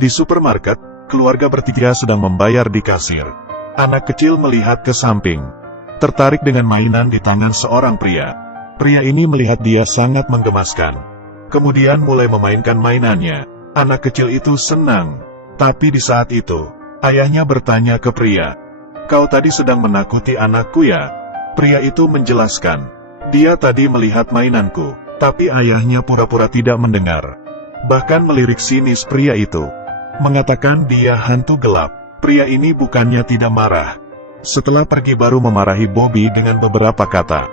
Di supermarket, keluarga bertiga sedang membayar di kasir. Anak kecil melihat ke samping, tertarik dengan mainan di tangan seorang pria. Pria ini melihat dia sangat menggemaskan, kemudian mulai memainkan mainannya. Anak kecil itu senang, tapi di saat itu, ayahnya bertanya ke pria, "Kau tadi sedang menakuti anakku ya?" Pria itu menjelaskan, "Dia tadi melihat mainanku," tapi ayahnya pura-pura tidak mendengar. Bahkan melirik sinis pria itu, mengatakan dia hantu gelap. Pria ini bukannya tidak marah. Setelah pergi baru memarahi Bobby dengan beberapa kata.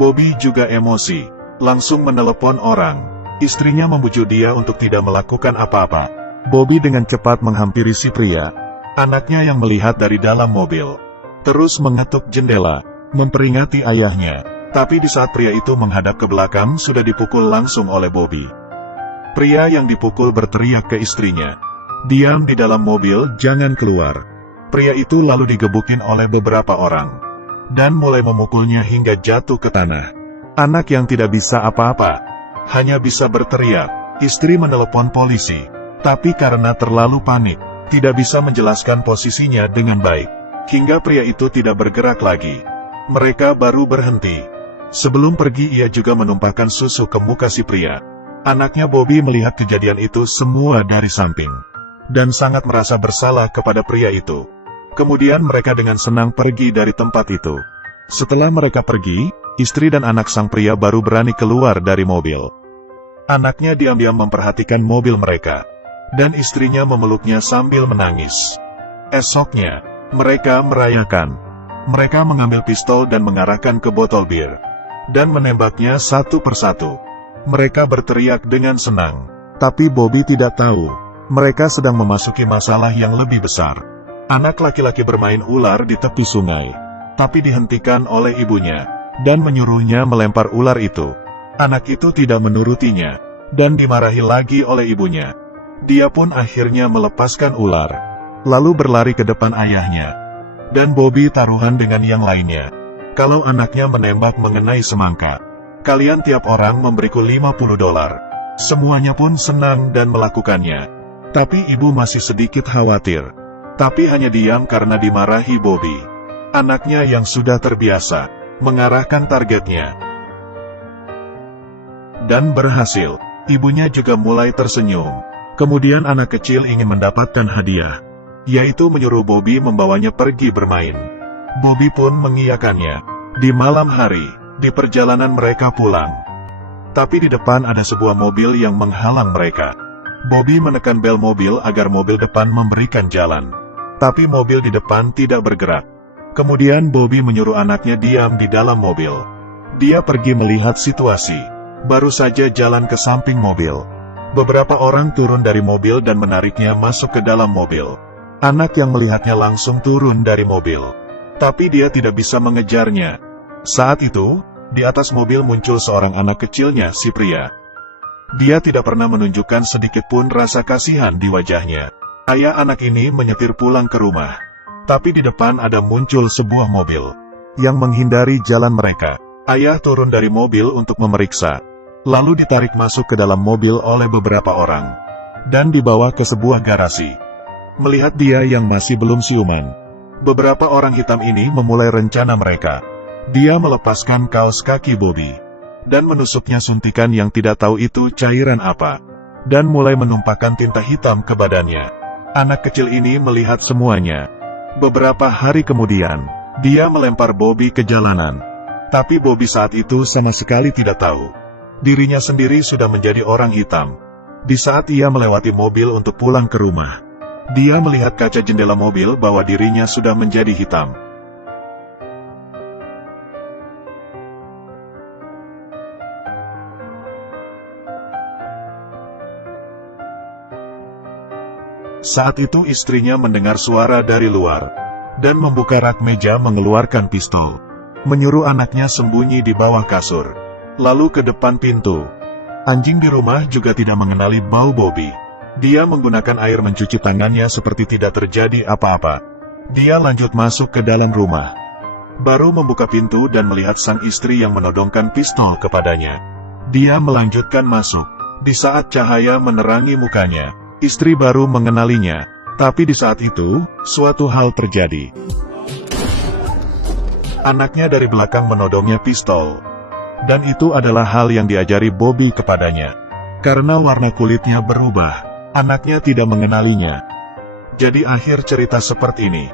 Bobby juga emosi, langsung menelepon orang. Istrinya membujuk dia untuk tidak melakukan apa-apa. Bobby dengan cepat menghampiri si pria, anaknya yang melihat dari dalam mobil. Terus mengetuk jendela, memperingati ayahnya. Tapi di saat pria itu menghadap ke belakang sudah dipukul langsung oleh Bobby. Pria yang dipukul berteriak ke istrinya, "Diam di dalam mobil, jangan keluar." Pria itu lalu digebukin oleh beberapa orang, dan mulai memukulnya hingga jatuh ke tanah. Anak yang tidak bisa apa-apa, hanya bisa berteriak. Istri menelepon polisi, tapi karena terlalu panik, tidak bisa menjelaskan posisinya dengan baik. Hingga pria itu tidak bergerak lagi. Mereka baru berhenti. Sebelum pergi ia juga menumpahkan susu ke muka si pria. Anaknya Bobby melihat kejadian itu semua dari samping, dan sangat merasa bersalah kepada pria itu. Kemudian mereka dengan senang pergi dari tempat itu. Setelah mereka pergi, istri dan anak sang pria baru berani keluar dari mobil. Anaknya diam-diam memperhatikan mobil mereka, dan istrinya memeluknya sambil menangis. Esoknya, mereka merayakan. Mereka mengambil pistol dan mengarahkan ke botol bir, dan menembaknya satu persatu. Mereka berteriak dengan senang. Tapi Bobby tidak tahu, mereka sedang memasuki masalah yang lebih besar. Anak laki-laki bermain ular di tepi sungai, tapi dihentikan oleh ibunya, dan menyuruhnya melempar ular itu. Anak itu tidak menurutinya, dan dimarahi lagi oleh ibunya. Dia pun akhirnya melepaskan ular, lalu berlari ke depan ayahnya. Dan Bobby taruhan dengan yang lainnya. Kalau anaknya menembak mengenai semangka, kalian tiap orang memberiku $50. Semuanya pun senang dan melakukannya. Tapi ibu masih sedikit khawatir. Tapi hanya diam karena dimarahi Bobby. Anaknya yang sudah terbiasa, mengarahkan targetnya. Dan berhasil. Ibunya juga mulai tersenyum. Kemudian anak kecil ingin mendapatkan hadiah, yaitu menyuruh Bobby membawanya pergi bermain. Bobby pun mengiyakannya. Di malam hari, di perjalanan mereka pulang. Tapi di depan ada sebuah mobil yang menghalang mereka. Bobby menekan bel mobil agar mobil depan memberikan jalan. Tapi mobil di depan tidak bergerak. Kemudian Bobby menyuruh anaknya diam di dalam mobil. Dia pergi melihat situasi. Baru saja jalan ke samping mobil. Beberapa orang turun dari mobil dan menariknya masuk ke dalam mobil. Anak yang melihatnya langsung turun dari mobil. Tapi dia tidak bisa mengejarnya. Saat itu, di atas mobil muncul seorang anak kecilnya, si pria. Dia tidak pernah menunjukkan sedikit pun rasa kasihan di wajahnya. Ayah anak ini menyetir pulang ke rumah. Tapi di depan ada muncul sebuah mobil yang menghindari jalan mereka. Ayah turun dari mobil untuk memeriksa, lalu ditarik masuk ke dalam mobil oleh beberapa orang, dan dibawa ke sebuah garasi. Melihat dia yang masih belum siuman, beberapa orang hitam ini memulai rencana mereka. Dia melepaskan kaos kaki Bobby, dan menusuknya suntikan yang tidak tahu itu cairan apa, dan mulai menumpahkan tinta hitam ke badannya. Anak kecil ini melihat semuanya. Beberapa hari kemudian, dia melempar Bobby ke jalanan. Tapi Bobby saat itu sama sekali tidak tahu. Dirinya sendiri sudah menjadi orang hitam. Di saat ia melewati mobil untuk pulang ke rumah, dia melihat kaca jendela mobil bahwa dirinya sudah menjadi hitam. Saat itu istrinya mendengar suara dari luar, dan membuka rak meja mengeluarkan pistol. Menyuruh anaknya sembunyi di bawah kasur, lalu ke depan pintu. Anjing di rumah juga tidak mengenali bau Bobby. Dia menggunakan air mencuci tangannya seperti tidak terjadi apa-apa. Dia lanjut masuk ke dalam rumah. Baru membuka pintu dan melihat sang istri yang menodongkan pistol kepadanya. Dia melanjutkan masuk. Di saat cahaya menerangi mukanya, Istri baru mengenalinya, tapi di saat itu, suatu hal terjadi. Anaknya dari belakang menodongnya pistol. Dan itu adalah hal yang diajari Bobby kepadanya. Karena warna kulitnya berubah, anaknya tidak mengenalinya. Jadi akhir cerita seperti ini.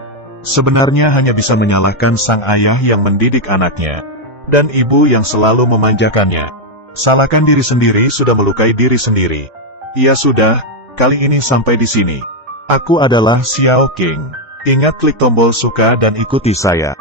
Sebenarnya hanya bisa menyalahkan sang ayah yang mendidik anaknya, dan ibu yang selalu memanjakannya. Salahkan diri sendiri sudah melukai diri sendiri. Ya sudah, kali ini sampai di sini. Aku adalah Xiao King. Ingat klik tombol suka dan ikuti saya.